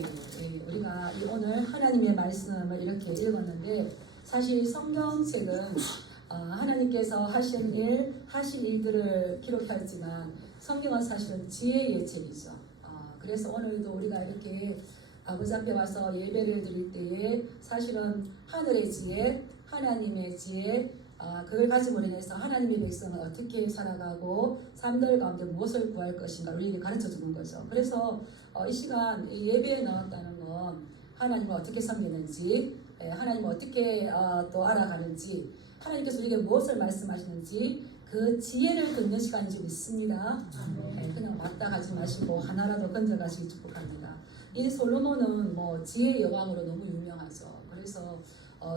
우리가 오늘 하나님의 말씀을 이렇게 읽었는데 사실 성경책은 하나님께서 하신 일들을 기록하였지만 성경은 사실은 지혜의 책이죠. 그래서 오늘도 우리가 이렇게 아버지 앞에 와서 예배를 드릴 때에 사실은 하늘의 지혜, 하나님의 지혜, 그걸 가지고 인해서 하나님의 백성은 어떻게 살아가고 삶들 가운데 무엇을 구할 것인가 우리에게 가르쳐 주는 거죠. 그래서 이 시간 예배에 나왔다는 건 하나님을 어떻게 섬기는지, 하나님을 어떻게 또 알아가는지, 하나님께서 우리에게 무엇을 말씀하시는지 그 지혜를 듣는 시간이 좀 있습니다. 그냥 맞다 가지 마시고 하나라도 건져가시기 축복합니다. 이 솔로몬은 뭐 지혜의 여왕으로 너무 유명하죠. 그래서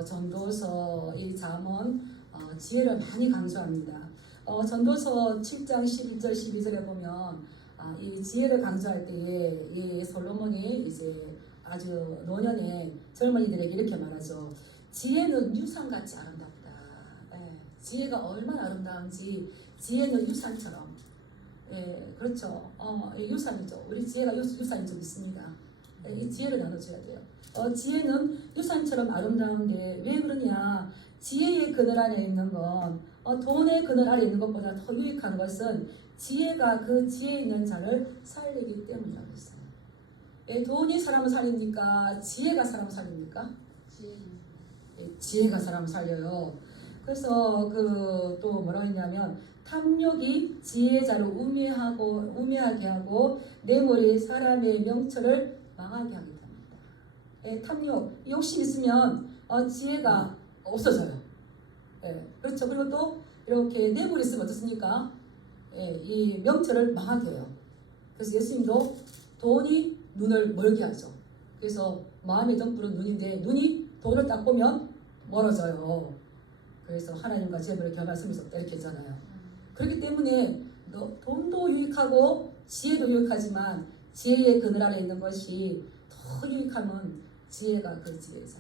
전도서, 이 잠언 지혜를 많이 강조합니다. 전도서 7장 11절 12절에 보면 이 지혜를 강조할 때에 이 솔로몬이 이제 아주 노년의 젊은이들에게 이렇게 말하죠. 지혜는 유산같이 아름답다. 지혜가 얼마나 아름다운지 지혜는 유산처럼. 그렇죠. 유산이죠. 우리 지혜가 유산이 좀 있습니다. 이 지혜를 나눠줘야 돼요. 지혜는 유산처럼 아름다운 게 왜 그러냐? 지혜의 그늘 안에 있는 건 돈의 그늘 안에 있는 것보다 더 유익한 것은 지혜가 그 지혜 있는 자를 살리기 때문이라고 했어요. 돈이 사람을 살립니까? 지혜가 사람을 살립니까? 지혜가 사람을 살려요. 그래서 또 뭐라고 했냐면 탐욕이 지혜자를 우매하게 하고 뇌물이 사람의 명철을 망하게 하게 됩니다. 탐욕, 욕심 있으면 지혜가 없어져요. 그렇죠. 그리고 또 이렇게 뇌물이 있으면 어떻습니까? 이 명철을 망하게 해요. 그래서 예수님도 돈이 눈을 멀게 하죠. 그래서 마음의 등불은 눈인데 눈이 돈을 딱 보면 멀어져요. 그래서 하나님과 재물을 겸할 수는 없다 이렇게 했잖아요. 그렇기 때문에 돈도 유익하고 지혜도 유익하지만 지혜의 그늘 아래 있는 것이 더 유익함은 지혜가 그 지혜자.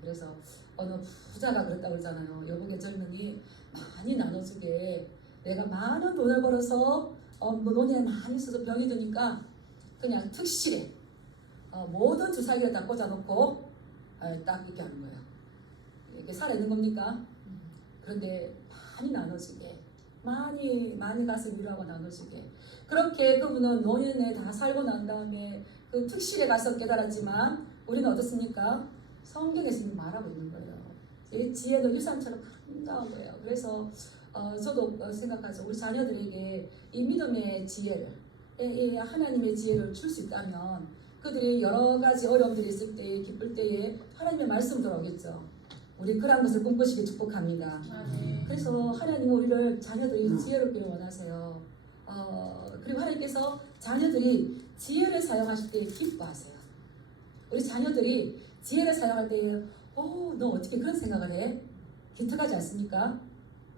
그래서 어느 부자가 그랬다고 그러잖아요. 여보게 젊은이 많이 나눠주게 내가 많은 돈을 벌어서 돈이 많이 있어서 병이 드니까 그냥 특실에 모든 주사기를 다 꽂아놓고 딱 이렇게 하는 거예요. 이게 살아있는 겁니까? 그런데 많이 나눠주게 많이 가서 위로하고 나눠주게 그렇게 그분은 노년에 다 살고 난 다음에 그 특실에 가서 깨달았지만 우리는 어떻습니까? 성경에서 이미 말하고 있는 거예요. 이 지혜는 유산처럼 아름다운 거예요. 그래서 저도 생각하죠. 우리 자녀들에게 이 믿음의 지혜를 이 하나님의 지혜를 줄 수 있다면 그들이 여러 가지 어려움들이 있을 때 기쁠 때에 하나님의 말씀 들어오겠죠. 우리 그런 것을 꿈꾸시기 축복합니다. 그래서 하나님은 우리를 자녀들이 지혜롭기를 원하세요. 그리고 하나님께서 자녀들이 지혜를 사용하실 때 기뻐하세요. 우리 자녀들이 지혜를 사용할 때에 너 어떻게 그런 생각을 해? 기특하지 않습니까?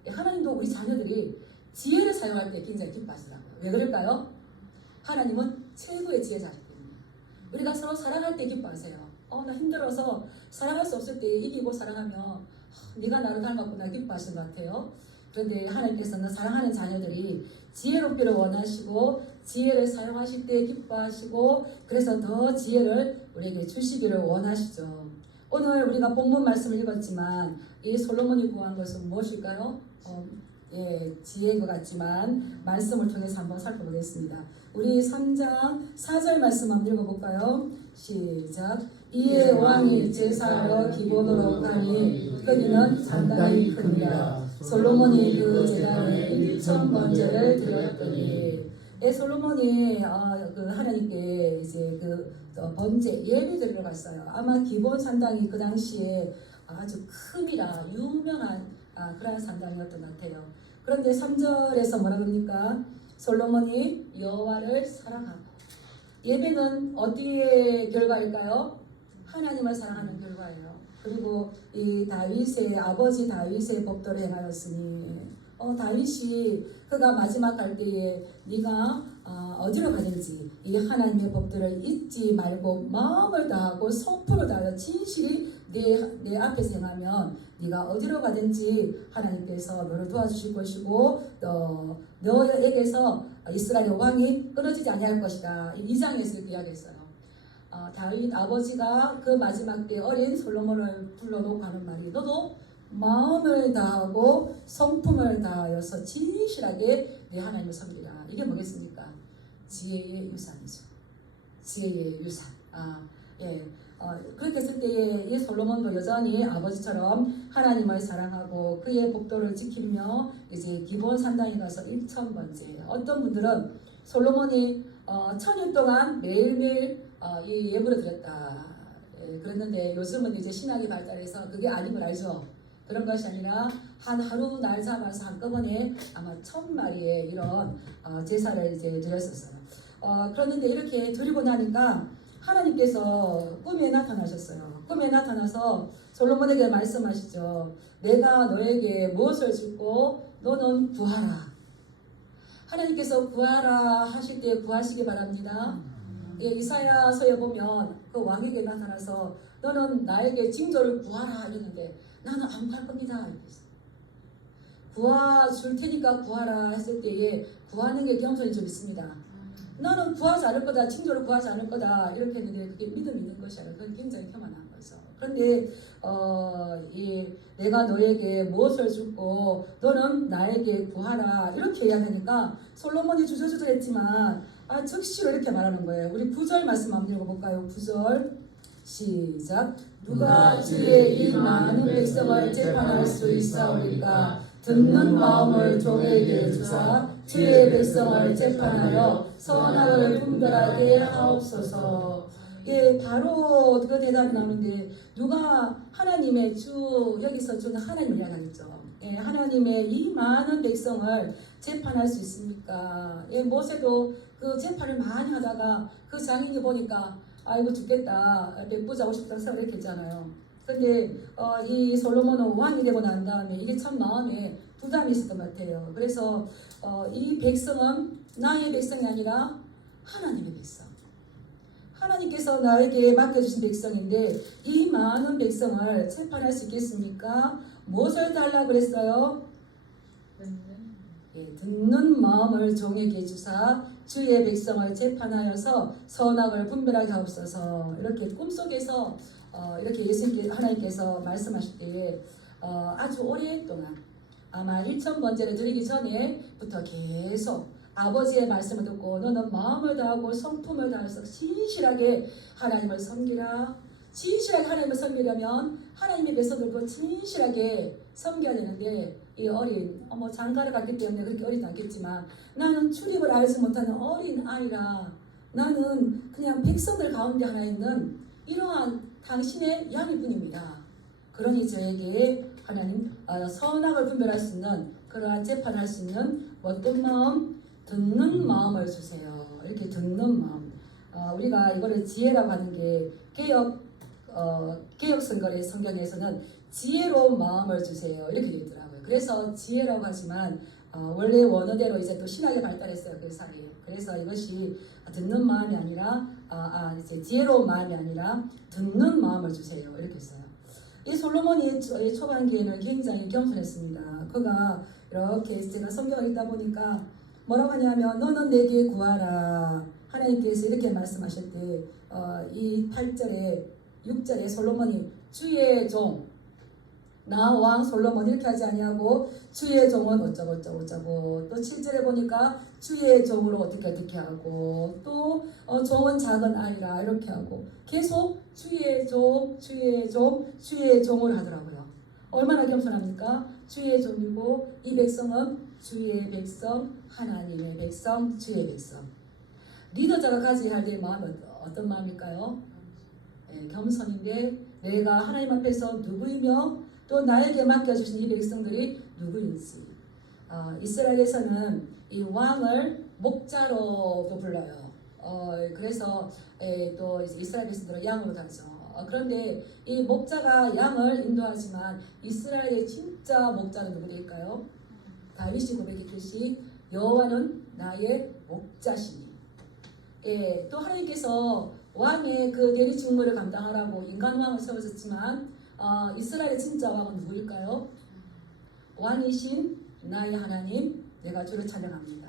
하나님도 우리 자녀들이 지혜를 사용할 때 굉장히 기뻐하시더라고요. 왜 그럴까요? 하나님은 최고의 지혜자이기 때문에 우리가 서로 사랑할 때 기뻐하세요. 나 힘들어서 사랑할 수 없을 때 이기고 사랑하면 네가 나를 닮았구나 기뻐하시는 것 같아요. 그런데 하나님께서는 사랑하는 자녀들이 지혜롭기를 원하시고 지혜를 사용하실 때 기뻐하시고 그래서 더 지혜를 우리에게 주시기를 원하시죠. 오늘 우리가 본문 말씀을 읽었지만 이 솔로몬이 구한 것은 무엇일까요? 지혜인 것 같지만 말씀을 통해서 한번 살펴보겠습니다. 우리 3장 4절 말씀 한번 읽어볼까요? 시작. 이에 왕이 제사하러 기본으로 가니 거기는 상당히 크니라. 솔로몬이 그 제단에 1천 번제를 드렸더니 솔로몬이 그 하나님께 이제 그 번제 예배 드리러 갔어요. 아마 기본 산당이 그 당시에 아주 큼이라 유명한 그러한 산당이었던 것 같아요. 그런데 3절에서 뭐라 그럽니까? 솔로몬이 여호와를 사랑하고 예배는 어디의 결과일까요? 하나님을 사랑하는 결과예요. 그리고 이 다윗의 아버지 다윗의 법도를 행하였으니 다윗이 그가 마지막 갈 때에 네가 어디로 가든지 이 하나님의 법도를 잊지 말고 마음을 다하고 소풀을 다하여 진실이 내 앞에서 행하면 네가 어디로 가든지 하나님께서 너를 도와주실 것이고 너에게서 이스라엘 왕이 끊어지지 아니할 것이다. 이 2장에서 이렇게 이야기했어요. 다윗 아버지가 그 마지막 때 어린 솔로몬을 불러놓고 하는 말이 너도 마음을 다하고 성품을 다하여서 진실하게 내 하나님을 섬기라. 이게 뭐겠습니까? 지혜의 유산이죠. 지혜의 유산. 그렇게 했을 때에 이 솔로몬도 여전히 아버지처럼 하나님을 사랑하고 그의 법도를 지키며 이제 기본 산당에 가서 1000번째. 어떤 분들은 솔로몬이 1000일 동안 매일매일 이 예물을 드렸다. 그랬는데 요즘은 이제 신학이 발달해서 그게 아닌 걸 알죠. 그런 것이 아니라 한 하루 날 잡아서 한꺼번에 아마 1000마리의 이런 제사를 이제 드렸었어요. 그런데 이렇게 드리고 나니까 하나님께서 꿈에 나타나셨어요. 꿈에 나타나서 솔로몬에게 말씀하시죠. 내가 너에게 무엇을 주고 너는 구하라. 하나님께서 구하라 하실 때 구하시기 바랍니다. 이사야서에 보면 그 왕에게 나타나서 너는 나에게 징조를 구하라 이러는데 나는 안 구할 겁니다. 구하 줄 테니까 구하라 했을 때에 구하는 게 겸손이 좀 있습니다. 나는 구하지 않을 거다, 징조를 구하지 않을 거다 이렇게 했는데 그게 믿음이 있는 것이 아니라 그건 굉장히 교만한 거죠. 그런데 내가 너에게 무엇을 주고 너는 나에게 구하라 이렇게 이야기하니까 솔로몬이 주저주저했지만 즉시로 이렇게 말하는 거예요. 우리 9절 말씀 한번 읽어볼까요? 9절 시작. 누가 주의 이 많은 백성을 재판할 수 있사오리까? 듣는 마음을 종에게 주사 주의 백성을 재판하여 선악을 분별하게 하옵소서. 바로 그 대답이 나오는데 누가 하나님의 주 여기서 주는 하나님을 이야기하겠죠. 하나님의 이 많은 백성을 재판할 수 있습니까? 모세도 그 재판을 많이 하다가 그 장인이 보니까 아이고 죽겠다, 백부자고 싶다는 생각을 이렇게 했잖아요. 근데 이 솔로몬은 왕이 되고 난 다음에 이게 참 마음에 부담이 있었던 것 같아요. 그래서 이 백성은 나의 백성이 아니라 하나님의 백성. 하나님께서 나에게 맡겨주신 백성인데 이 많은 백성을 재판할 수 있겠습니까? 무엇을 달라고 그랬어요? 듣는 마음을 종에게 주사 주의 백성을 재판하여서 선악을 분별하게 하옵소서. 이렇게 꿈속에서 이렇게 예수님께 하나님께서 말씀하실 때에 아주 오랫동안 아마 1000번째를 드리기 전에부터 계속 아버지의 말씀을 듣고 너는 마음을 다하고 성품을 다해서 진실하게 하나님을 섬기라. 진실하게 하나님을 섬기려면 하나님의 백성들도 진실하게 섬겨야 되는데 이 어린 장가를 갔기 때문에 그렇게 어리지 않겠지만 나는 출입을 알지 못하는 어린 아이라 나는 그냥 백성들 가운데 하나 있는 이러한 당신의 양일 뿐입니다. 그러니 저에게 하나님 선악을 분별할 수 있는 그러한 재판할 수 있는 어떤 마음? 듣는 마음을 주세요. 이렇게 듣는 마음. 우리가 이거를 지혜라고 하는 게 개혁성결의 성경에서는 지혜로운 마음을 주세요. 이렇게 되어 있더라고요. 그래서 지혜라고 하지만 원래 원어대로 이제 또 신학이 발달했어요. 그 사이에. 그래서 이것이 듣는 마음이 아니라 이제 지혜로운 마음이 아니라 듣는 마음을 주세요. 이렇게 했어요. 이 솔로몬이 초반기에는 굉장히 겸손했습니다. 그가 이렇게 제가 성경을 읽다 보니까 뭐라고 하냐면 너는 내게 구하라. 하나님께서 이렇게 말씀하실 때 이 8절에 6절에 솔로몬이 주의 종 나 왕 솔로몬 이렇게 하지 아니하고 주의 종은 어쩌고 또 7절에 보니까 주의 종으로 어떻게 하고 또 종은 작은 아이라 이렇게 하고 계속 주의 종을 하더라고요. 얼마나 겸손합니까? 주의 종이고 이 백성은 주의 백성, 하나님의 백성, 주의 백성. 리더자가 가져야 할 내 마음은 어떤 마음일까요? 겸손인데 내가 하나님 앞에서 누구이며 또 나에게 맡겨주신 이 백성들이 누구인지. 이스라엘에서는 이 왕을 목자로도 불러요. 그래서 또 이스라엘 백성들은 양으로 다죠. 그런데 이 목자가 양을 인도하지만 이스라엘의 진짜 목자는 누구일까요? 다윗이 고백했듯이 여호와는 나의 목자시니. 또 하나님께서 왕의 그 대리 직무를 감당하라고 인간 왕을 세우셨지만 이스라엘의 진짜 왕은 누구일까요? 왕이신 나의 하나님, 내가 주를 찬양합니다.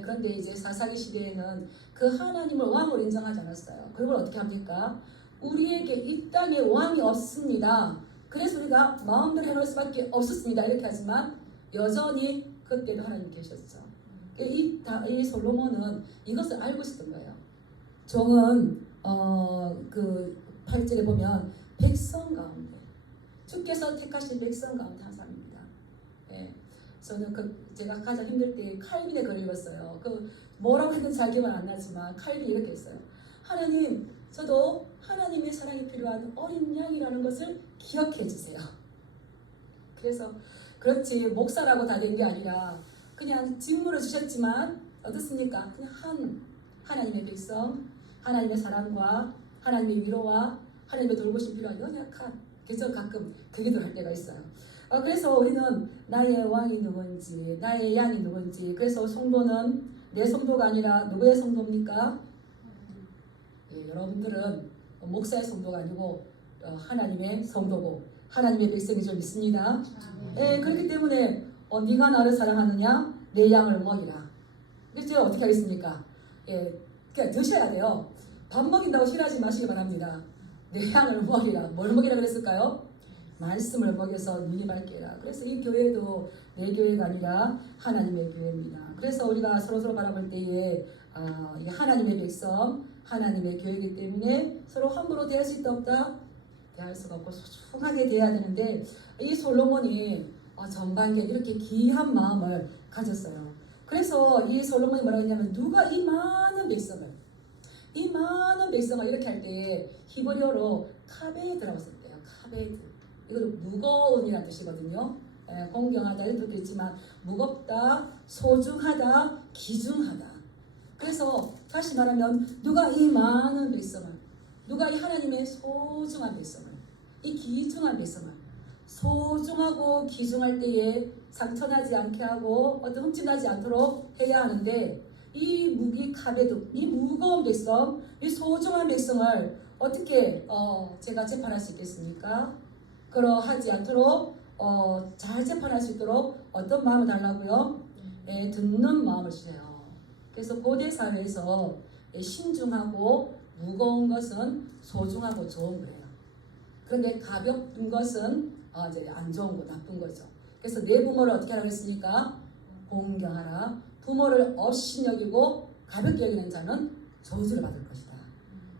그런데 이제 사사기 시대에는 그 하나님을 왕으로 인정하지 않았어요. 그걸 어떻게 합니까? 우리에게 이 땅에 왕이 없습니다. 그래서 우리가 마음대로 해놓을 수밖에 없었습니다. 이렇게 하지만 여전히 그때도 하나님 계셨죠. 이 솔로몬은 이것을 알고 있었던 거예요. 종은 그 8절에 보면 백성 가운데 주께서 택하신 백성 가운데 한 사람입니다. 예, 저는 제가 가장 힘들 때 칼빈의 글을 읽었어요. 뭐라고 했는지 잘 기억은 안 나지만 칼빈이 이렇게 했어요. 하나님, 저도 하나님의 사랑이 필요한 어린 양이라는 것을 기억해 주세요. 그래서 그렇지 목사라고 다 된 게 아니라 그냥 직무를 주셨지만 어떻습니까? 그냥 하나님의 백성, 하나님의 사랑과 하나님의 위로와 하나님의 돌보심 필요한 연약한, 그래서 가끔 그 기도를 할 때가 있어요. 그래서 우리는 나의 왕이 누군지, 나의 양이 누군지, 그래서 성도는 내 성도가 아니라 누구의 성도입니까? 예, 여러분들은 목사의 성도가 아니고 하나님의 성도고 하나님의 백성이 좀 있습니다. 예, 그렇기 때문에 네가 나를 사랑하느냐? 내 양을 먹이라. 그래서 어떻게 하겠습니까? 예, 그냥 드셔야 돼요. 밥 먹인다고 싫어하지 마시기 바랍니다. 내 양을 먹이라. 뭘 먹이라 그랬을까요? 말씀을 먹여서 눈이 밝게 해라. 그래서 이 교회도 내 교회가 아니라 하나님의 교회입니다. 그래서 우리가 서로 바라볼 때에 하나님의 백성, 하나님의 교회이기 때문에 서로 함부로 대할 수 있다 없다? 대할 수가 없고 소중하게 대해야 되는데 이 솔로몬이 전반기에 이렇게 귀한 마음을 가졌어요. 그래서 이 솔로몬이 뭐라고 했냐면 누가 이 많은 백성을 이렇게 할 때에 히브리어로 카베드라고 썼대요. 카베드. 이거는 무거운이라는 뜻이거든요. 공경하다 이런 뜻도 있지만 무겁다, 소중하다, 귀중하다. 그래서 다시 말하면 누가 이 많은 백성을, 누가 이 하나님의 소중한 백성을, 이 귀중한 백성을 소중하고 귀중할 때에 상처나지 않게 하고 어떤 흠집나지 않도록 해야 하는데 이 카베드, 이 무거운 백성, 이 소중한 백성을 어떻게 제가 재판할 수 있겠습니까? 그러하지 않도록 잘 재판할 수 있도록 어떤 마음을 달라고요? 듣는 마음을 주세요. 그래서 고대 사회에서 신중하고 무거운 것은 소중하고 좋은 거예요. 그런데 가벼운 것은 이제 안 좋은 거, 나쁜 거죠. 그래서 내 부모를 어떻게 하라고 했습니까? 공경하라. 부모를 업신여기고 가볍게 여기는 자는 저주를 받을 것이다.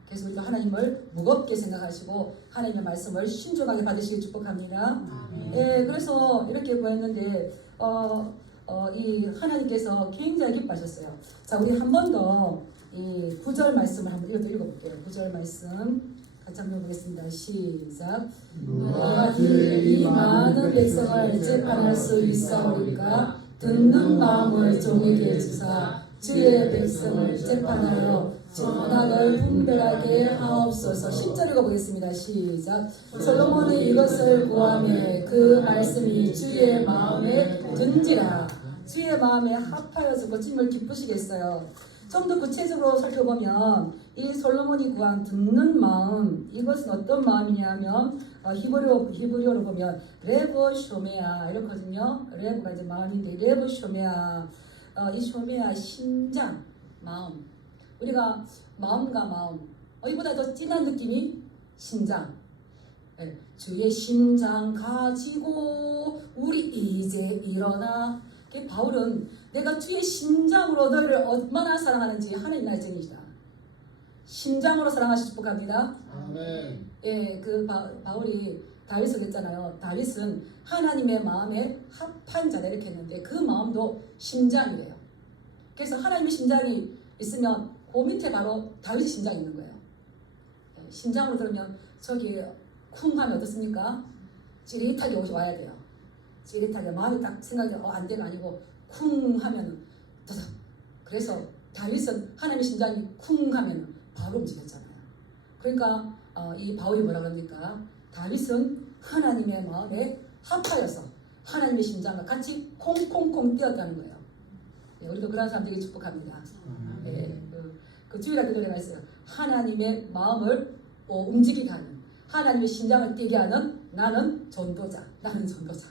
그래서 우리가 하나님을 무겁게 생각하시고 하나님의 말씀을 신중하게 받으시길 축복합니다. 그래서 이렇게 보였는데 이 하나님께서 굉장히 기뻐하셨어요. 자, 우리 한 번 더 이 9절 말씀을 한번 읽어볼게요. 9절 말씀 같이 한번 보겠습니다. 시작. 누가 이 많은 백성을 재판할 수 있사오리까? 듣는 마음을 종에게 주사 주의 백성을 재판하여 전악을 분별하게 하옵소서. 10절 읽어보겠습니다. 시작. 솔로몬은 이것을 구하며 그 말씀이 주의 마음에 든지라. 주의 마음에 합하여서 고침을 기쁘시겠어요. 좀 더 구체적으로 살펴보면 이 솔로몬이 구한 듣는 마음, 이것은 어떤 마음이냐면 히브리어로 보면 레브 쇼메아 이렇거든요. 레브가 이제 마음인데 레브 쇼메아, 이 쇼메아 심장, 마음. 우리가 마음과 마음, 이보다 더 진한 느낌이 심장. 주의 심장 가지고 우리 이제 일어나. 바울은 내가 주의 심장으로 너를 얼마나 사랑하는지 하나님 나의 증인이다. 심장으로 사랑하시 축복합니다. 아멘. 예, 그 바울이 다윗을 했잖아요. 다윗은 하나님의 마음에 합한 자다 이렇게 했는데 그 마음도 심장이래요. 그래서 하나님의 심장이 있으면 그 밑에 바로 다윗의 심장이 있는 거예요. 예, 심장으로 들으면 저기 쿵 하면 어떻습니까? 찌릿하게 와야 돼요. 찌릿하게 마음이 딱 생각이 안 되는 아니고 쿵 하면은 더덕. 그래서 다윗은 하나님의 심장이 쿵 하면은 바로 움직였잖아요. 그러니까 이 바울이 뭐라 그럽니까? 다윗은 하나님의 마음에 합하여서 하나님의 심장과 같이 콩콩콩 뛰었다는 거예요. 예, 우리도 그런 사람들에게 축복합니다. 예, 그 주일학교 노래가 있어요. 하나님의 마음을 움직이게 하는, 하나님의 심장을 뛰게 하는 나는 전도자. 나는 전도자.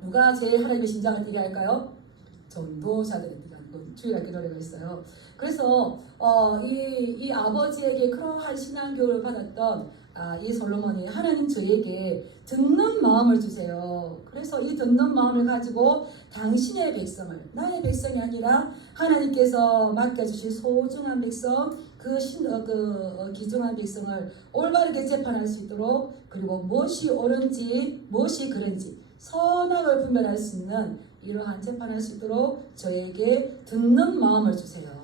누가 제일 하나님의 심장을 뛰게 할까요? 전도자들이 뛰게 하는 주일학 기도회가 있어요. 그래서 이 아버지에게 그러한 신앙교육을 받았던 이 솔로몬이 하나님 저에게 듣는 마음을 주세요. 그래서 이 듣는 마음을 가지고 당신의 백성을, 나의 백성이 아니라 하나님께서 맡겨주신 소중한 백성, 귀중한 백성을 올바르게 재판할 수 있도록, 그리고 무엇이 옳은지 무엇이 그른지 선악을 분별할 수 있는 이러한 재판할 수 있도록 저에게 듣는 마음을 주세요.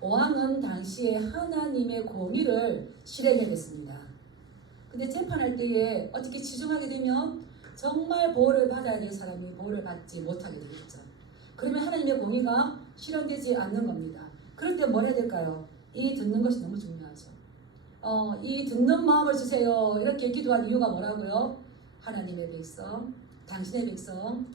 왕은 당시에 하나님의 공의를 실행해냈습니다. 근데 재판할 때에 어떻게 지중하게 되면 정말 보호를 받아야 될 사람이 보호를 받지 못하게 되겠죠. 그러면 하나님의 공의가 실현되지 않는 겁니다. 그럴 때 뭘 해야 될까요? 이 듣는 것이 너무 중요하죠. 이 듣는 마음을 주세요. 이렇게 기도한 이유가 뭐라고요? 하나님의 백성, 당신의 백성,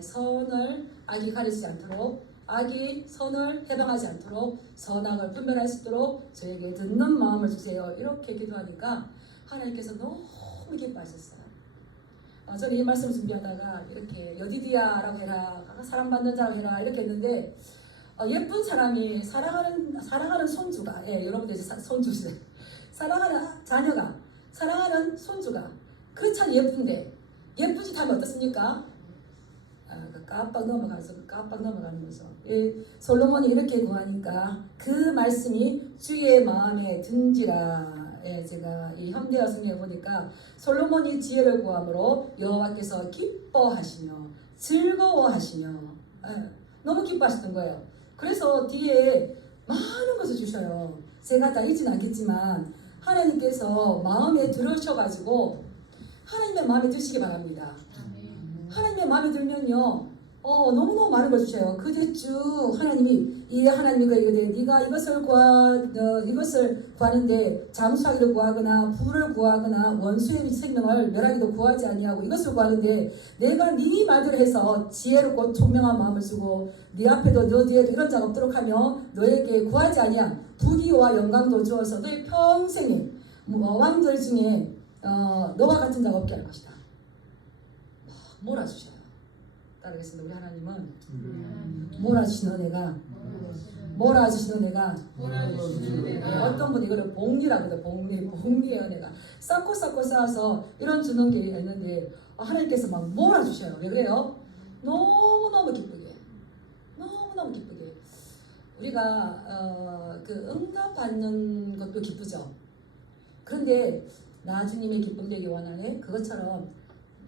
선을 악이 가리지 않도록, 악이 선을 해방하지 않도록, 선악을 분별할 수 있도록 저에게 듣는 마음을 주세요. 이렇게 기도하니까 하나님께서 너무 기뻐하셨어요. 저는 이 말씀 준비하다가 이렇게 여디디아라고 해라, 사랑받는 자라고 해라 이렇게 했는데, 예쁜 사람이 사랑하는 손주가, 여러분들 손주세요. 사랑하는 자녀가, 사랑하는 손주가 그 참 예쁜데 예쁜 짓 하면 어떻습니까? 깜빡 넘어가는 거죠. 솔로몬이 이렇게 구하니까 그 말씀이 주의 마음에 든지라. 제가 이 현대어 성경에 보니까 솔로몬이 지혜를 구함으로 여호와께서 기뻐하시며 즐거워하시며, 너무 기뻐하셨던 거예요. 그래서 뒤에 많은 것을 주셔요. 제가 다 읽지는 않겠지만 하나님께서 마음에 들으셔가지고 하나님의 마음에 드시기 바랍니다. 하나님의 마음에 들면요, 너무너무 많은 걸 주셔요. 그제 쭉 하나님이 이거되 네가 이것을 구하는데 잠수하기를 구하거나 부를 구하거나 원수의 생명을 멸하기도 구하지 아니하고 이것을 구하는데 내가 네 말대로 해서 지혜롭고 총명한 마음을 주고 네 앞에도 너 뒤에도 이런 자가 없도록 하며 너에게 구하지 아니한 부귀와 영광도 주어서 너의 평생에 왕들 중에 너와 같은 자가 없게 할 것이다. 몰아주셔요. 따르겠습니다. 우리 하나님은 몰아주시는 은혜가 어떤 분이 이거를 복리라고 해요. 복리의 은혜가 쌓고 쌓아서 이런 주는 게 있는데 하나님께서 막 몰아주셔요. 왜 그래요? 너무너무 기쁘게 우리가 그 응답받는 것도 기쁘죠. 그런데 나 주님의 기쁨 되기 원하네. 그것처럼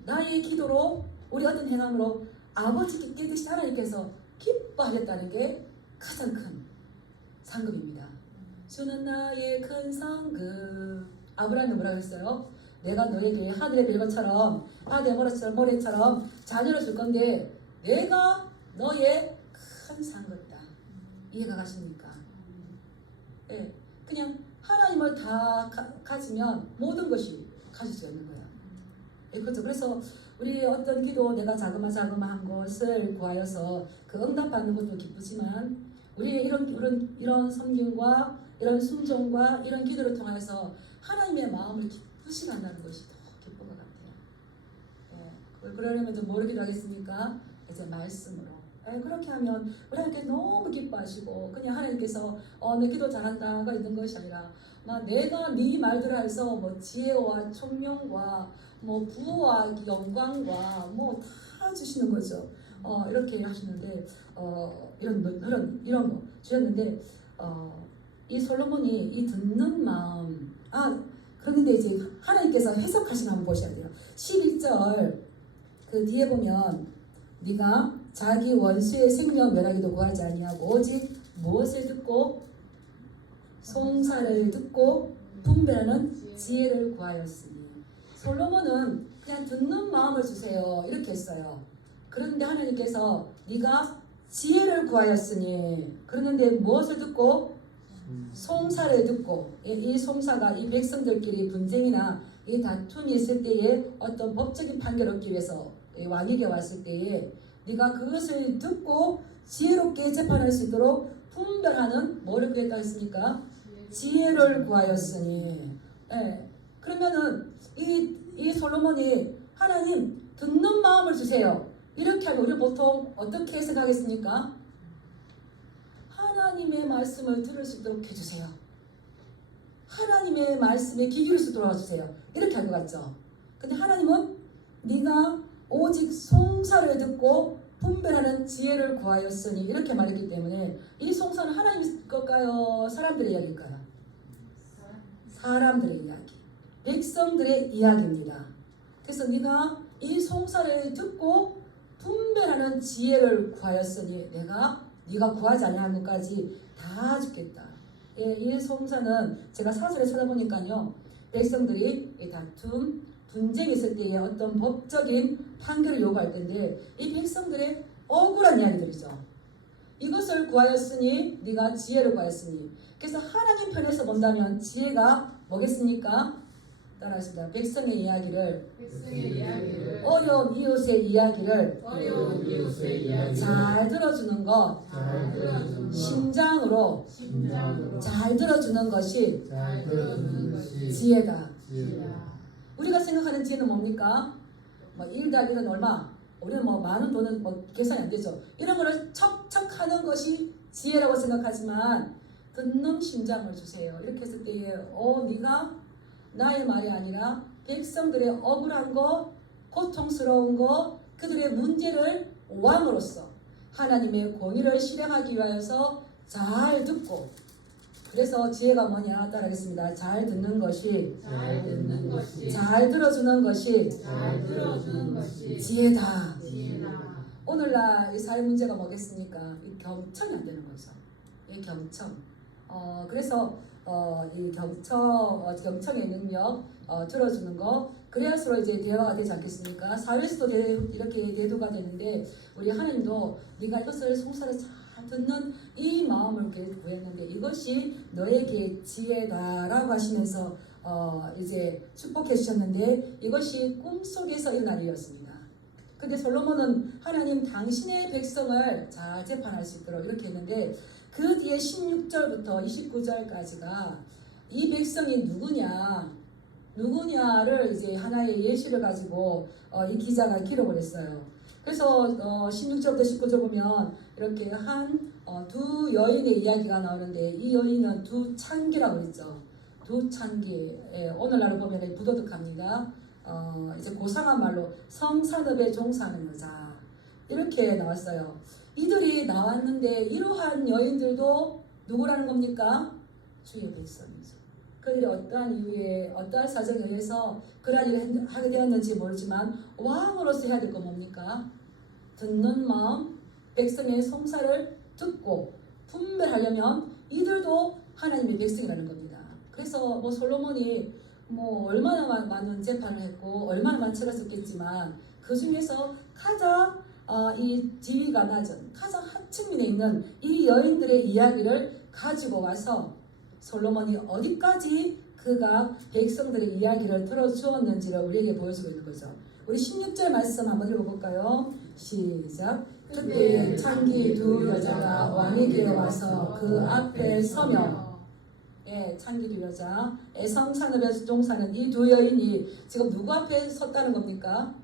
나의 기도로 우리 어떤 행함으로 아버지께 깨듯이 하나님께서 기뻐하셨다는 게 가장 큰 상급입니다. 주는 나의 큰 상급. 아브라함이 뭐라고 했어요? 내가 너에게 하늘의 별것처럼 바다의 모래처럼 자녀를 줄 건데 내가 너의 큰 상급이다. 이해가 가십니까? 그냥 하나님을 다 가지면 모든 것이 가질 수 있는 거예요. 그렇죠. 그래서 우리 어떤 기도 내가 자그마한 것을 구하여서 그 응답받는 것도 기쁘지만 우리의 이런 섬김과 이런 순종과 이런 기도를 통해서 하나님의 마음을 기쁘시게 한다는 것이 더 기쁜 것 같아요. 그러려면 좀 뭐로 기도하겠습니까? 이제 말씀으로. 그렇게 하면 우리 하나님께 너무 기뻐하시고 그냥 하나님께서 내 기도 잘한다가 있는 것이 아니라 내가 네 말들을 해서 지혜와 총명과 부와 영광과 다 주시는 거죠. 이렇게 하시는데 이런 거 주셨는데 이 솔로몬이 이 듣는 마음 그런데 이제 하나님께서 해석하시는 한번 보셔야 돼요. 11절 그 뒤에 보면 네가 자기 원수의 생명 멸하기도 구하지 아니하고 오직 무엇을 듣고 송사를 듣고 분별하는 지혜를 구하였으니. 솔로몬은 그냥 듣는 마음을 주세요 이렇게 했어요. 그런데 하나님께서 네가 지혜를 구하였으니 그러는데 무엇을 듣고 송사를 듣고 이 송사가 이 백성들끼리 분쟁이나 이 다툼이 있을 때에 어떤 법적인 판결을 얻기 위해서 왕에게 왔을 때에 네가 그것을 듣고 지혜롭게 재판할 수 있도록 분별하는 뭐를 구했다 했습니까? 지혜를 구하였으니. 그러면은 이 솔로몬이 하나님 듣는 마음을 주세요 이렇게 하면 우리 보통 어떻게 해석하겠습니까? 하나님의 말씀을 들을 수 있도록 해주세요. 하나님의 말씀에 귀 기울일 수 있도록 해주세요. 이렇게 할 것 같죠? 근데 하나님은 네가 오직 송사를 듣고 분별하는 지혜를 구하였으니 이렇게 말했기 때문에 이 송사는 하나님 걸까요? 사람들의 이야기일까요? 사람들의 이야기, 백성들의 이야기입니다. 그래서 네가 이 송사를 듣고 분별하는 지혜를 구하였으니 내가 네가 구하지 아니한 것까지 다 주겠다. 예, 이 송사는 제가 사설에 찾아보니까요, 백성들이 이 다툼, 분쟁이 있을 때에 어떤 법적인 판결을 요구할 텐데 이 백성들의 억울한 이야기들이죠. 이것을 구하였으니 네가 지혜를 구하였으니. 그래서 하나님 편에서 본다면 지혜가 뭐겠습니까? 따라하십니다. 백성의 이야기를, 어려운 이웃의 이야기를 잘 들어주는 것, 심장으로 잘 들어주는 것이 지혜다. 우리가 생각하는 지혜는 뭡니까? 뭐 1+1은 얼마? 우리는 뭐 많은 돈은 뭐 계산이 안 되죠. 이런 거를 척척하는 것이 지혜라고 생각하지만 듣는 심장을 주세요. 이렇게 했을 때에 네가 나의 말이 아니라 백성들의 억울한 거, 고통스러운 거, 그들의 문제를 왕으로서 하나님의 공의를 실행하기 위하여서 잘 듣고, 그래서 지혜가 뭐냐 따라하겠습니다. 잘 듣는 것이, 잘 들어주는 것이 지혜다. 오늘날 이 사회 문제가 뭐겠습니까? 이 경청이 안 되는 거죠. 이 경청. 그래서 이 경청의 능력 들어주는 거, 그래야 서로 이제 대화가 되지 않겠습니까? 사회에서도 이렇게 대두가 되는데 우리 하나님도 네가 이것을 송사를 잘 듣는 이 마음을 구했는데 이것이 너에게 지혜다라고 하시면서 이제 축복해 주셨는데 이것이 꿈속에서 일어날 일이었습니다. 근데 솔로몬은 하나님 당신의 백성을 잘 재판할 수 있도록 이렇게 했는데 그 뒤에 16절부터 29절까지가 이 백성이 누구냐를 이제 하나의 예시를 가지고 이 기자가 기록을 했어요. 그래서 16절부터 19절 보면 이렇게 두 여인의 이야기가 나오는데 이 여인은 두 창기라고 했죠. 두 창기. 오늘날 보면 부도덕합니다. 이제 고상한 말로 성산업에 종사하는 여자 이렇게 나왔어요. 이들이 나왔는데 이러한 여인들도 누구라는 겁니까? 주의 백성이죠. 그들이 어떠한 이유에 어떠한 사정에 의해서 그러한 일을 하게 되었는지 모르지만 왕으로서 해야 될 건 뭡니까? 듣는 마음, 백성의 송사를 듣고 분별하려면 이들도 하나님의 백성이라는 겁니다. 그래서 뭐 솔로몬이 뭐 얼마나 많은 재판을 했고 얼마나 많은 책을 썼겠지만 그 중에서 가장 이 지위가 낮은 가장 하층민에 있는 이 여인들의 이야기를 가지고 와서 솔로몬이 어디까지 그가 백성들의 이야기를 들어주었는지를 우리에게 보여주고 있는 거죠. 우리 16절 말씀 한번 읽어볼까요? 시작. 그때 창기 두 여자가 왕에게 와서 그 앞에 서며, 창기 두 여자, 성산업에 종사는 이 두 여인이 지금 누구 앞에 섰다는 겁니까?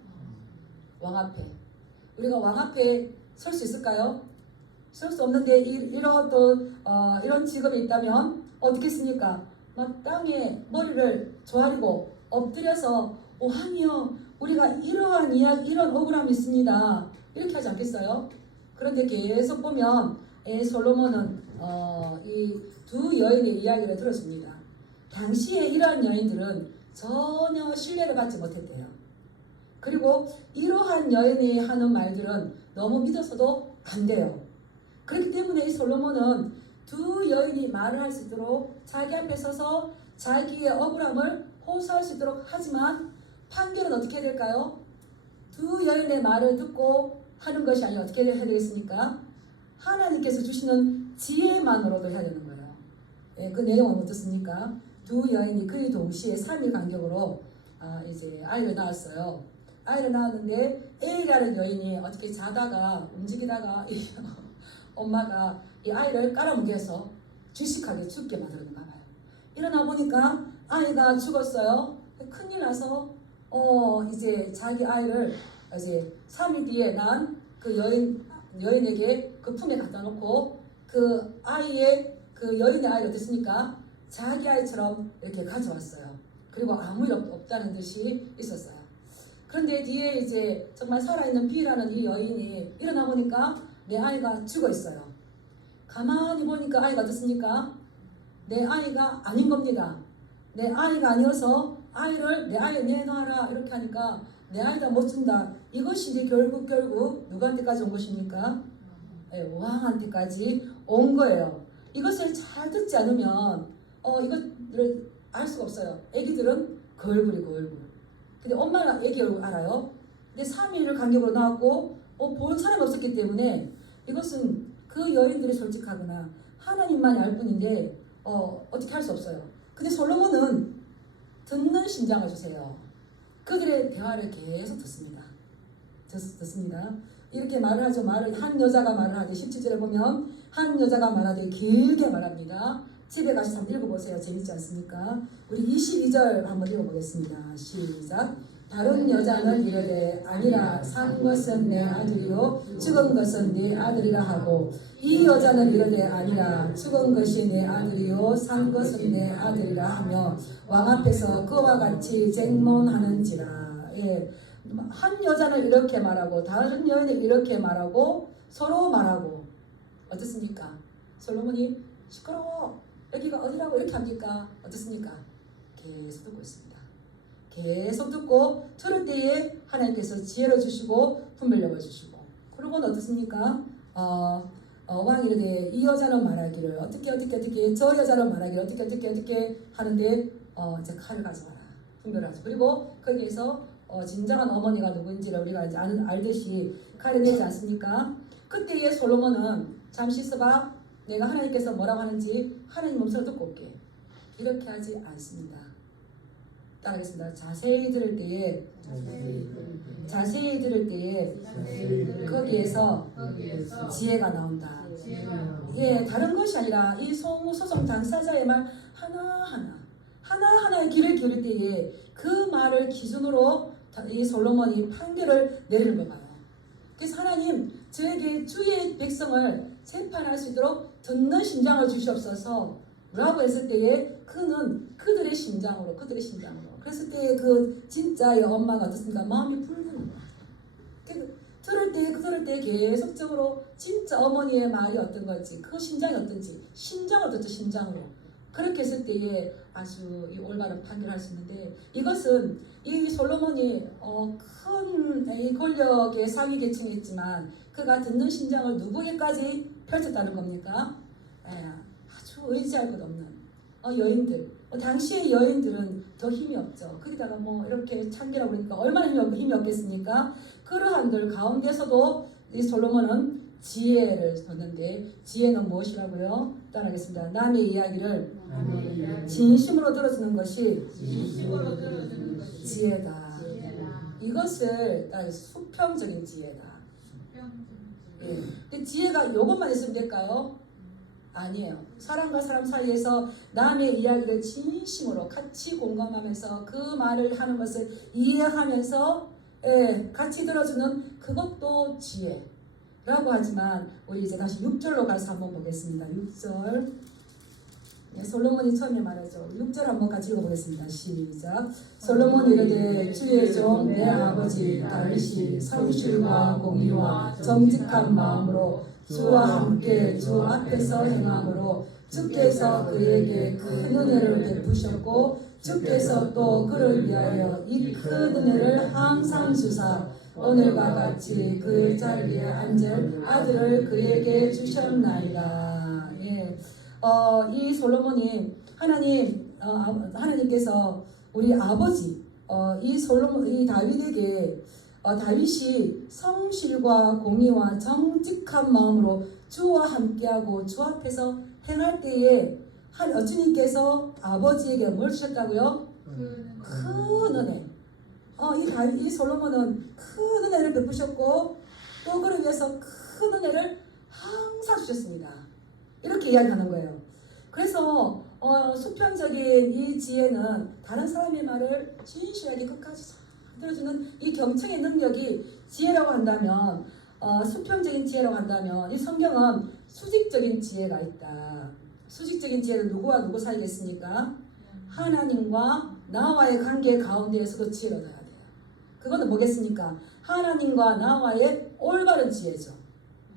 왕 앞에. 우리가 왕 앞에 설 수 있을까요? 설 수 없는데 이런 직업이 있다면 어떻겠습니까? 막 땅에 머리를 조아리고 엎드려서 왕이여 우리가 이러한 이야기 이런 억울함이 있습니다. 이렇게 하지 않겠어요? 그런데 계속 보면 솔로몬은 이 두 여인의 이야기를 들었습니다. 당시에 이러한 여인들은 전혀 신뢰를 받지 못했대요. 그리고 이러한 여인이 하는 말들은 너무 믿어서도 안 돼요. 그렇기 때문에 이 솔로몬은 두 여인이 말을 할 수 있도록 자기 앞에 서서 자기의 억울함을 호소할 수 있도록 하지만 판결은 어떻게 해야 될까요? 두 여인의 말을 듣고 하는 것이 아니라 어떻게 해야 되겠습니까? 하나님께서 주시는 지혜만으로도 해야 되는 거예요. 그 내용은 어떻습니까? 두 여인이 그의 동시에 3일 간격으로 이제 아이를 낳았어요. 아이를 낳았는데 A라는 여인이 어떻게 자다가 움직이다가 엄마가 이 아이를 깔아뭉개서 질식하게 죽게 만들었나 봐요. 일어나 보니까 아이가 죽었어요. 큰일 나서 이제 자기 아이를 이제 3일 뒤에 난 그 여인에게 그 품에 갖다 놓고 그 아이의 그 여인의 아이를 어땠습니까? 자기 아이처럼 이렇게 가져왔어요. 그리고 아무 일 없다는 듯이 있었어요. 그런데 뒤에 이제 정말 살아있는 비라는 이 여인이 일어나 보니까 내 아이가 죽어 있어요. 가만히 보니까 아이가 어떻습니까? 내 아이가 아닌 겁니다. 내 아이가 아니어서 내 아이 내놔라 이렇게 하니까 내 아이가 못 준다. 이것이 이제 결국 누구한테까지 온 것입니까? 왕한테까지 온 거예요. 이것을 잘 듣지 않으면 이것을 알 수가 없어요. 애기들은 그 얼굴이고 얼굴. 근데 엄마가 애기 얼굴 알아요. 근데 3일을 간격으로 나왔고 본 사람이 없었기 때문에 이것은 그 여인들이 솔직하거나 하나님만이 알 뿐인데 어떻게 할 수 없어요. 근데 솔로몬은 듣는 심장을 주세요. 그들의 대화를 계속 듣습니다. 이렇게 말을 하죠. 한 여자가 말을 하되 17절에 보면 한 여자가 말하되 길게 말합니다. 집에 가서 한번 읽어보세요. 재밌지 않습니까? 우리 22절 한번 읽어보겠습니다. 시작. 다른 여자는 이르되 아니라 산 것은 내 아들이요 죽은 것은 네 아들이라 하고 이 여자는 이르되 아니라 죽은 것이 내 아들이요 산 것은 내 아들이라 하며 왕 앞에서 그와 같이 쟁론하는지라. 한 여자는 이렇게 말하고 다른 여인은 이렇게 말하고 서로 말하고 어떻습니까? 솔로몬이 시끄러워 여기가 어디라고 이렇게 합니까? 어떻습니까? 계속 듣고 있습니다. 계속 듣고 들을 때에 하나님께서 지혜를 주시고 분별력을 주시고 그러고는 어떻습니까? 왕이 이르되 이 여자는 말하기를 어떻게 저 여자는 말하기를 어떻게 하는데 이제 칼을 가져와라 분별을 하죠. 그리고 거기에서 진정한 어머니가 누구인지를 우리가 이제 알듯이 칼을 내지 않습니까? 그때의 솔로몬은 잠시 있어봐 내가 하나님께서 뭐라고 하는지 하나님 음성을 듣고 올게 이렇게 하지 않습니다. 따라하겠습니다. 자세히 들을 때에 거기에서 지혜가 나온다. 다른 것이 아니라 이 소송 당사자의 말 하나하나의 귀를 기울일 때에 그 말을 기준으로 이 솔로몬이 판결을 내리는 걸 봐요. 그래서 하나님 저에게 주의 백성을 재판할 수 있도록 듣는 심장을 주시옵소서 라고 했을 때에 그는 그들의 심장으로 그랬을 때에 그 진짜의 엄마가 어떻습니까? 마음이 불구는 거예요. 들을 때 계속적으로 진짜 어머니의 말이 어떤 건지 그 심장이 어떤지 심장을 듣죠. 심장으로 그렇게 했을 때에 아주 이 올바른 판결할 수 있는데 이것은 이 솔로몬이 큰 이 권력의 상위 계층에 있지만 그가 듣는 심장을 누구에게까지 펼쳤다는 겁니까? 아주 의지할 것 없는 여인들 당시의 여인들은 더 힘이 없죠. 거기다가 이렇게 참기라고 그러니까 얼마나 힘이 없겠습니까? 그러한들 가운데서도 이 솔로몬은 지혜를 줬는데 지혜는 무엇이라고요? 따라하겠습니다. 남의 이야기를 진심으로 들어주는 것이 지혜다. 이것을 수평적인 지혜다. 지혜가 이것만 있으면 될까요? 아니에요. 사람과 사람 사이에서 남의 이야기를 진심으로 같이 공감하면서 그 말을 하는 것을 이해하면서 같이 들어주는 그것도 지혜라고 하지만 우리 이제 다시 6절로 가서 한번 보겠습니다. 6절 솔로몬이 처음에 말하죠. 6절 한번 같이 읽어보겠습니다. 시작. 솔로몬이 이르되 주의 종 내 아버지 다윗이 성실과 공의와 정직한 마음으로 주와 함께 주 앞에서 행함으로 주께서 그에게 큰 은혜를 베푸셨고 주께서 또 그를 위하여 이 큰 은혜를 항상 주사 오늘과 같이 그의 자리에 앉을 아들을 그에게 주셨나이다. 이 솔로몬이 하나님께서 우리 아버지 이 다윗에게 다윗이 성실과 공의와 정직한 마음으로 주와 함께하고 주 앞에서 행할 때에 주님께서 아버지에게 뭘 주셨다고요? 큰 은혜. 이 솔로몬은 큰 은혜를 베푸셨고 또 그를 위해서 큰 은혜를 항상 주셨습니다. 이렇게 이야기하는 거예요. 그래서 수평적인 이 지혜는 다른 사람의 말을 진실하게 끝까지 들어주는 이 경청의 능력이 지혜라고 한다면 수평적인 지혜라고 한다면 이 성경은 수직적인 지혜가 있다. 수직적인 지혜는 누구와 누구 사이겠습니까? 하나님과 나와의 관계 가운데에서도 지혜를 얻어야 돼요. 그거는 뭐겠습니까? 하나님과 나와의 올바른 지혜죠.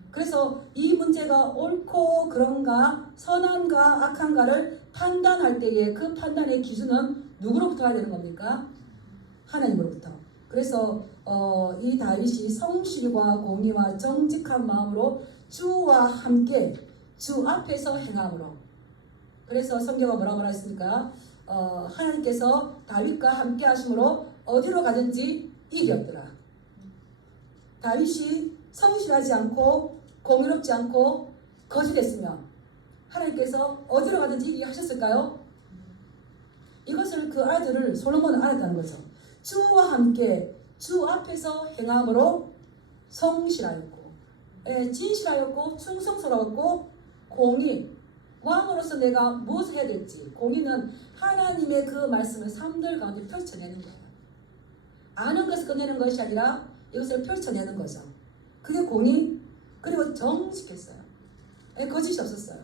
그래서 이 문제가 옳고 그런가, 선한가 악한가를 판단할 때에 그 판단의 기준은 누구로부터 해야 되는 겁니까? 하나님으로부터. 그래서 이 다윗이 성실과 공의와 정직한 마음으로 주와 함께 주 앞에서 행함으로. 그래서 성경은 뭐라고 했습니까? 하나님께서 다윗과 함께 하심으로 어디로 가든지 이겼더라. 다윗이 성실하지 않고 공의롭지 않고 거짓했으면 하나님께서 어디로 가든지 이기게 하셨을까요? 이것을 그 아들을 솔로몬은 알았다는 거죠. 주와 함께 주 앞에서 행함으로 성실하였고, 진실하였고, 충성스러웠고, 공의, 왕으로서 내가 무엇을 해야 될지. 공의는 하나님의 그 말씀을 삶들 가운데 펼쳐내는 거예요. 아는 것을 꺼내는 것이 아니라 이것을 펼쳐내는 거죠. 그게 공의. 그리고 정직했어요. 거짓이 없었어요.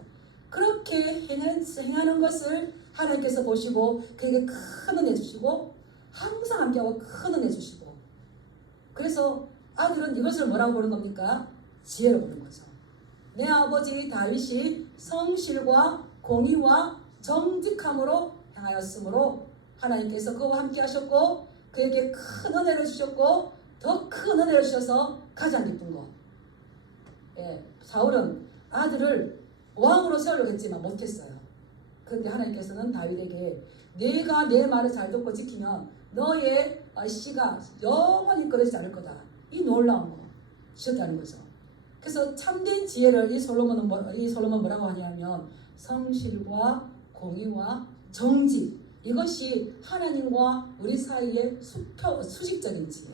그렇게 행하는 것을 하나님께서 보시고 그에게 큰 은혜 주시고 항상 함께하고 큰 은혜 주시고, 그래서 아들은 이것을 뭐라고 부르는 겁니까? 지혜로 부르는 거죠. 내 아버지 다윗이 성실과 공의와 정직함으로 행하였으므로 하나님께서 그와 함께 하셨고 그에게 큰 은혜를 주셨고 더 큰 은혜를 주셔서 가장 기쁜 것. 사울은 아들을 왕으로 세우려고 했지만 못했어요. 그런데 하나님께서는 다윗에게 네가 내 말을 잘 듣고 지키면 너의 씨가 영원히 끊어지지 않을 거다. 이 놀라운 거 주셨다는 거죠. 그래서 참된 지혜를 이 솔로몬은 뭐라고 하냐면 성실과 공의와 정직, 이것이 하나님과 우리 사이의 수직적인 지혜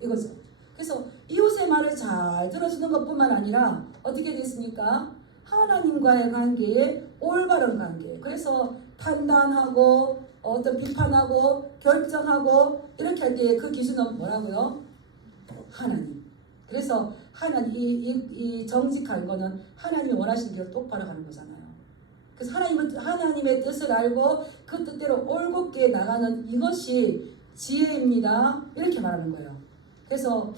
이거죠. 그래서 이웃의 말을 잘 들어주는 것뿐만 아니라 어떻게 됐습니까? 하나님과의 관계에 올바른 관계. 그래서 판단하고 어떤 비판하고 결정하고 이렇게 할 때 그 기준은 뭐라고요? 하나님. 그래서 하나님 이 정직한 거는 하나님이 원하시는 길을 똑바로 가는 거잖아요. 그래서 하나님의 뜻을 알고 그 뜻대로 올곧게 나가는 이것이 지혜입니다. 이렇게 말하는 거예요. 그래서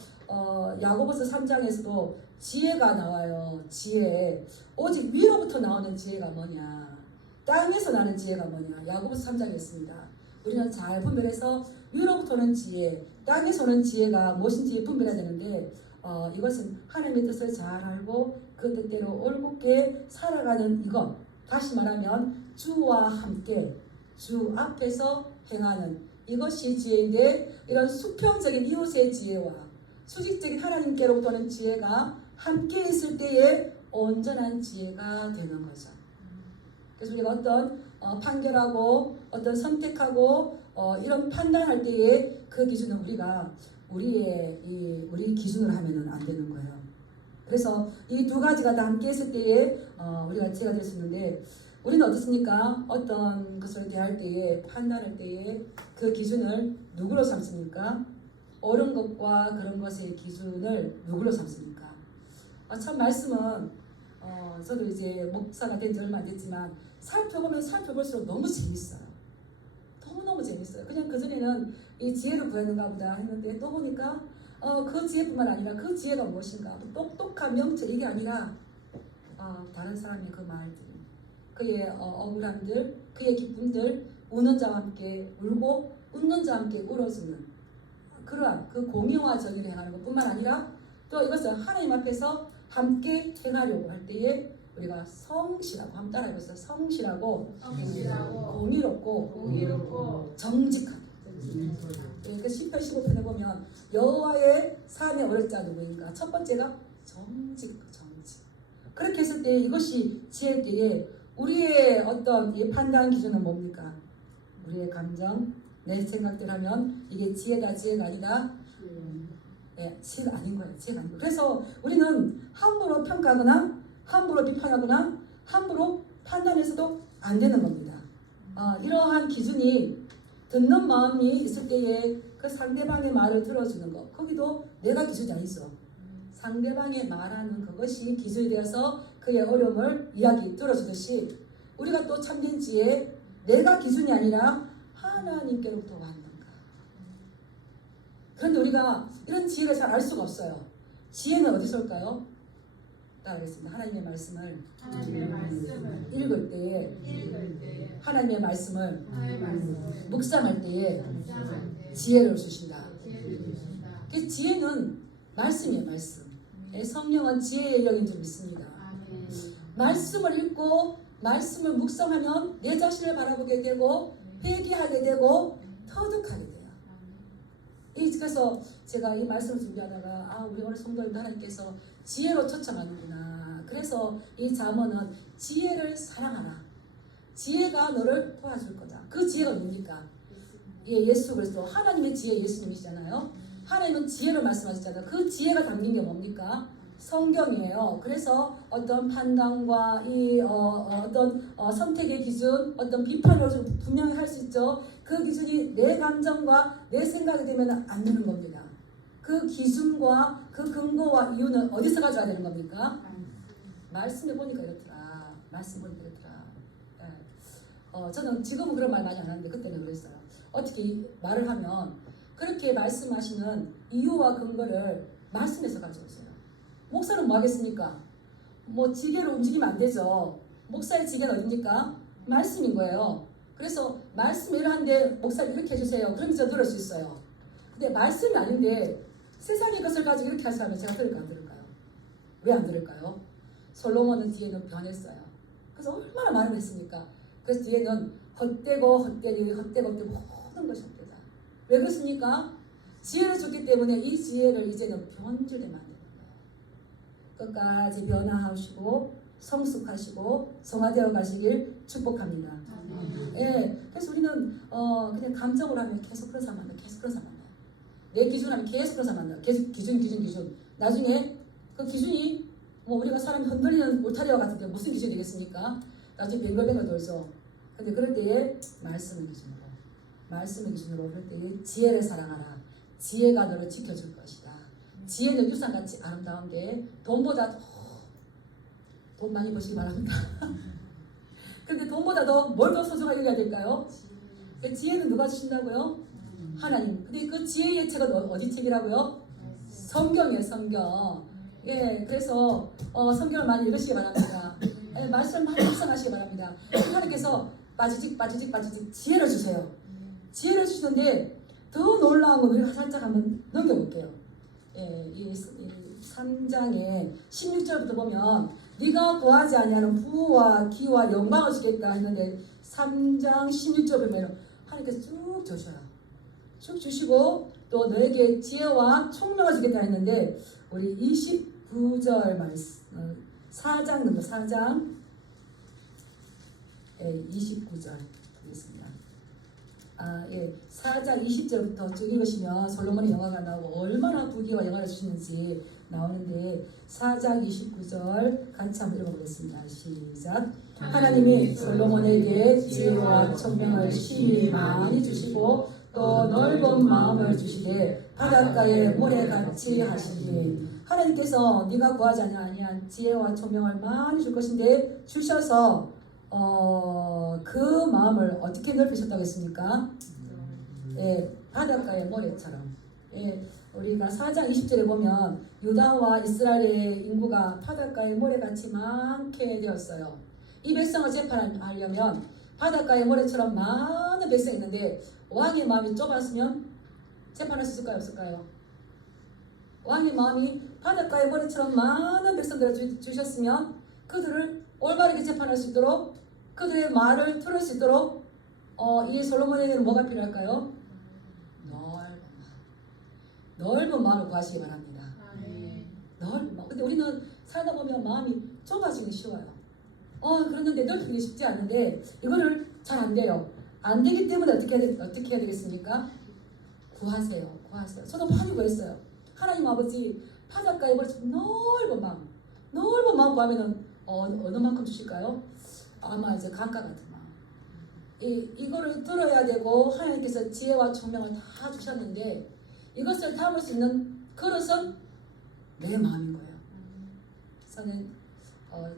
야고보서 3장에서도 지혜가 나와요. 지혜. 오직 위로부터 나오는 지혜가 뭐냐? 땅에서 나는 지혜가 뭐냐? 야고보서 3장에 있습니다. 우리는 잘 분별해서 위로부터 오는 지혜, 땅에서 오는 지혜가 무엇인지 분별해야 되는데 이것은 하나님의 뜻을 잘 알고 그 뜻대로 올곧게 살아가는 이것. 다시 말하면 주와 함께 주 앞에서 행하는 이것이 지혜인데, 이런 수평적인 이웃의 지혜와 수직적인 하나님께로부터 오는 지혜가 함께 있을 때에 온전한 지혜가 되는 거죠. 그래서 우리가 어떤 판결하고 어떤 선택하고 이런 판단할 때에 그 기준은 우리가 우리 기준으로 하면은 안 되는 거예요. 그래서 이 두 가지가 다 함께 있을 때에 우리가 지혜가 될 수 있는데, 우리는 어떻습니까? 어떤 것을 대할 때에 판단할 때에 그 기준을 누구로 삼습니까? 옳은 것과 그런 것의 기준을 누구로 삼습니까? 참 말씀은 저도 이제 목사가 된 지 얼마 안 됐지만 살펴보면 살펴볼수록 너무 재밌어요. 너무너무 재밌어요. 그냥 그전에는 이 지혜를 구하는가 보다 했는데 또 보니까 그 지혜뿐만 아니라 그 지혜가 무엇인가, 똑똑한 명철, 이게 아니라 다른 사람의 그 말들, 그의 억울함들, 그의 기쁨들, 우는 자와 함께 울고 웃는 자와 함께 울어주는 그러한 그 공의와 정의를 행하는 것뿐만 아니라 또 이것은 하나님 앞에서 함께 행하려고 할 때에 우리가 성실하고, 한번 따라해보세요. 성실하고 공의롭고 정직하게. 그 시편 15편에 보면 여호와의 산에 오를 자 누구인가? 첫 번째가 정직. 그렇게 했을 때 이것이 지혜일 때에 우리의 어떤 이 판단 기준은 뭡니까? 우리의 감정, 내 생각들 하면 이게 지혜다, 지혜가 아니다. 지혜가 아닌 거예요. 지혜가 아닌 거예요. 그래서 우리는 함부로 평가하거나 함부로 비판하거나 함부로 판단해서도 안 되는 겁니다. 이러한 기준이 듣는 마음이 있을 때에 그 상대방의 말을 들어주는 것, 거기도 내가 기준이 아니죠. 상대방의 말하는 그것이 기준이 되어서 그의 어려움을 이야기 들어주듯이 우리가 또 참된 지혜, 내가 기준이 아니라 하나님께로부터 왔는가. 그런데 우리가 이런 지혜를 잘 알 수가 없어요. 지혜는 어디서 올까요? 따라하겠습니다. 하나님의 말씀을 읽을 때에 하나님의 말씀을 묵상할 때에 지혜를 주신다. 그 지혜는 말씀이에요. 말씀. 성령은 지혜의 영인 줄 믿습니다. 말씀을 읽고 말씀을 묵상하면 내 자신을 바라보게 되고 회개하게 되고 터득하게 돼요. 그래서 제가 이 말씀을 준비하다가 우리 오늘 성도님들 하나님께서 지혜로 초청하는구나. 그래서 이 잠언은 지혜를 사랑하라. 지혜가 너를 도와줄 거다. 그 지혜가 뭡니까? 예수 그리스도 하나님의 지혜 예수님이시잖아요. 하나님은 지혜를 말씀하셨잖아요. 그 지혜가 담긴 게 뭡니까? 성경이에요. 그래서 어떤 판단과 어떤 선택의 기준, 어떤 비판으로 분명히 할 수 있죠. 그 기준이 내 감정과 내 생각이 되면 안 되는 겁니다. 그 기준과 그 근거와 이유는 어디서 가져야 되는 겁니까? 말씀에 보니까 이렇더라. 말씀 보니까 이렇더라. 저는 지금은 그런 말 많이 안 하는데 그때는 그랬어요. 어떻게 말을 하면 그렇게 말씀하시는 이유와 근거를 말씀에서 가져오세요. 목사는 뭐 하겠습니까? 뭐 지게로 움직이면 안 되죠. 목사의 지게는 어딥니까? 말씀인 거예요. 그래서 말씀이 이러한데 목사님 이렇게 해주세요. 그럼 저 들을 수 있어요. 근데 말씀이 아닌데 세상의 것을 가지고 이렇게 하시면 제가 들을까 안 들을까요? 왜 안 들을까요? 솔로몬은 뒤에는 변했어요. 그래서 얼마나 말을 했습니까? 그래서 뒤에는 헛되고 헛되고 헛되고 헛되고 모든 것이 헛되다. 왜 그렇습니까? 지혜를 줬기 때문에 이 지혜를 이제는 변질되면 안 돼요. 끝까지 변화하시고 성숙하시고 성화되어 가시길 축복합니다. 예, 그래서 우리는 그냥 감정으로 하면 계속 그런 사람 만나, 계속 그런 사람 만나요. 내 기준 하면 계속 그런 사람 만나요. 계속 기준. 나중에 그 기준이 우리가 사람이 흔들리는 울타리와 같은데 무슨 기준이 되겠습니까? 나중에 뱅글뱅글 돌죠. 근데 그럴 때에 말씀의 기준으로 그럴 때에 지혜를 사랑하라. 지혜가 너를 지켜줄 것이다. 지혜는 유산같이 아름다운데 돈보다 돈 많이 버시기 바랍니다. 근데 돈보다 뭘 더 소중하게 여겨야 될까요? 지혜는 누가 주신다고요? 하나님. 근데 그 지혜의 책은 어디 책이라고요? 성경이에요. 성경. 예, 그래서 성경을 많이 읽으시기 바랍니다. 예, 말씀 많이 묵상하시기 바랍니다. 하나님께서 빠지직 지혜를 주세요. 지혜를 주시는데 더 놀라운 건 우리가 살짝 한번 넘겨볼게요. 예, 이 3장의 16절부터 보면 네가 구하지 아니하는 부와 기와 영광을 주겠다 했는데 3장 16절 보면 하나님께서 쭉 주셔요. 쭉 주시고 또 너에게 지혜와 총명을 주겠다 했는데 우리 29절 말씀 4장 넘어 4장 29절 보겠습니다. 4장 20절부터 쭉 읽으시면 솔로몬의 영화가 나오고 얼마나 부귀와 영화를 주시는지 나오는데 4장 29절 같이 한번 읽어보겠습니다. 시작. 하나님이 솔로몬에게 지혜와 총명을 심히 많이 주시고 또 넓은 마음을 주시되 바닷가에 모래같이 하시니 하나님께서 네가 구하지 아니한 지혜와 총명을 많이 줄 것인데 주셔서 그 마음을 어떻게 넓히셨다고 했습니까? 예, 바닷가의 모래처럼. 예, 우리가 4장 20절에 보면 유다와 이스라엘의 인구가 바닷가의 모래같이 많게 되었어요. 이 백성을 재판하려면 바닷가의 모래처럼 많은 백성이 있는데 왕의 마음이 좁았으면 재판할 수 있을까요? 없을까요? 왕의 마음이 바닷가의 모래처럼 많은 백성들을 주셨으면 그들을 올바르게 재판할 수 있도록 그들의 말을 들을 수 있도록 이 솔로몬에게는 뭐가 필요할까요? 넓은 마음을 구하시기 바랍니다. 넓은 마음. 근데 우리는 살다 보면 마음이 좁아지기 쉬워요. 그런데 넓히기 쉽지 않은데 이거를 잘 안 돼요. 안 되기 때문에 어떻게 해야 되겠습니까? 구하세요. 저도 많이 구했어요. 하나님 아버지 바닷가에 넓은 마음 구하면은 어느 만큼 주실까요? 아마 이제 강가 같은 마음. 이거를 들어야 되고 하나님께서 지혜와 총명을 다 주셨는데 이것을 담을 수 있는 그릇은 내 마음인 거예요. 저는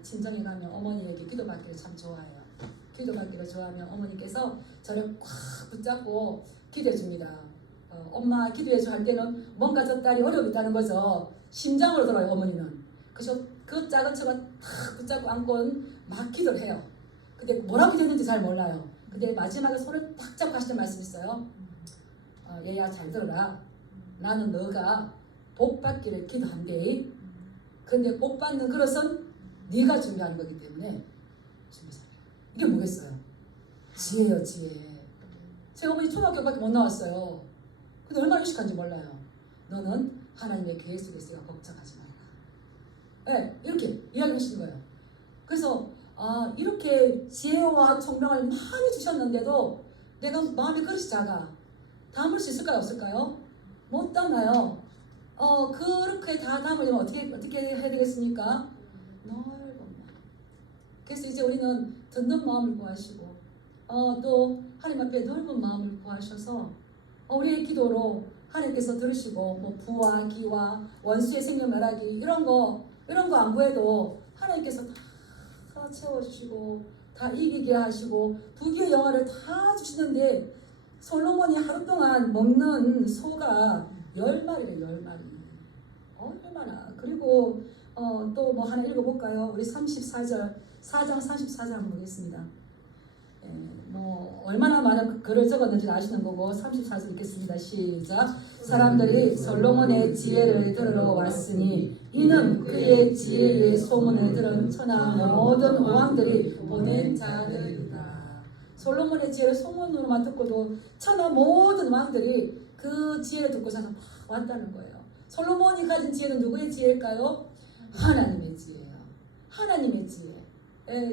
친정에 가면 어머니에게 기도받기를 참 좋아해요. 기도받기를 좋아하면 어머니께서 저를 꽉 붙잡고 기도해 줍니다. 엄마 기도해 줘 할 때는 뭔가 저 딸이 어려움이 있다는 거죠. 심장으로 돌아요 어머니는. 그래서 그 작은 처가 탁 붙잡고 안고 막 기도를 해요. 근데 뭐라고 기도했는지 잘 몰라요. 근데 마지막에 손을 딱 잡고 하시는 말씀이 있어요. 얘야 잘 들어라. 나는 너가 복 받기를 기도한대. 그런데 복 받는 그릇은 네가 준비하는 거기 때문에 준비하세요. 이게 뭐겠어요? 지혜요 지혜. 제가 어머니 초등학교밖에 못 나왔어요. 근데 얼마나 유식한지 몰라요. 너는 하나님의 계획 속에 있으니까 걱정하지 말라. 네, 이렇게 이야기하시는 거예요. 그래서 이렇게 지혜와 총명을 많이 주셨는데도 내가 마음의 그릇이 작아. 담을 수 있을까요? 없을까요? 못 담아요. 그렇게 다 담으려면 어떻게 해야 되겠습니까? 넓은 마음. 그래서 이제 우리는 듣는 마음을 구하시고 또 하나님 앞에 넓은 마음을 구하셔서 우리의 기도로 하나님께서 들으시고 뭐 부와 기와 원수의 생명 멸하기 이런 거 안 구해도 하나님께서 다 채워주시고 다 이기게 하시고 부귀의 영화를 다 주시는데 솔로몬이 하루 동안 먹는 소가 10마리래 10마리. 얼마나. 그리고 또 뭐 하나 읽어볼까요? 우리 34절 4장 34절 한번 보겠습니다. 뭐 얼마나 많은 글을 적었는지 아시는 거고 34절 읽겠습니다. 시작. 사람들이 솔로몬의 지혜를 들으러 왔으니 이는 그의 지혜의 소문을 들은 천하 모든 왕들이 보낸 자들이다. 솔로몬의 지혜를 소문으로만 듣고도 천하 모든 왕들이 그 지혜를 듣고서 막 왔다는 거예요. 솔로몬이 가진 지혜는 누구의 지혜일까요? 하나님의 지혜예요. 하나님의 지혜.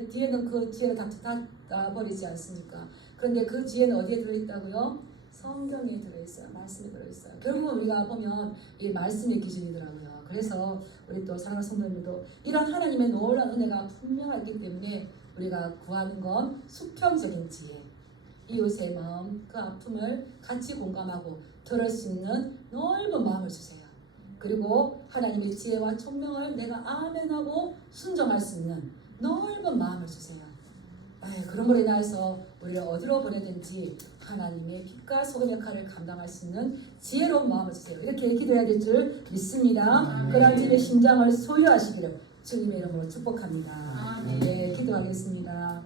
뒤에는 그 지혜를 다 버리지 않습니까? 그런데 그 지혜는 어디에 들어있다고요? 성경에 들어있어요. 말씀에 들어있어요. 결국은 우리가 보면 이 말씀의 기준이더라고요. 그래서 우리 또 사랑하는 성도님들도 이런 하나님의 놀라운 은혜가 분명하기 때문에 우리가 구하는 건 수평적인 지혜. 이웃의 마음, 그 아픔을 같이 공감하고 들을 수 있는 넓은 마음을 주세요. 그리고 하나님의 지혜와 총명을 내가 아멘하고 순종할 수 있는 넓은 마음을 주세요. 그러므로 인하여서 우리를 어디로 보내든지 하나님의 빛과 소금 역할을 감당할 수 있는 지혜로운 마음을 주세요. 이렇게 기도해야 될 줄 믿습니다. 그런 집의 심장을 소유하시기를 주님의 이름으로 축복합니다. 네, 기도하겠습니다.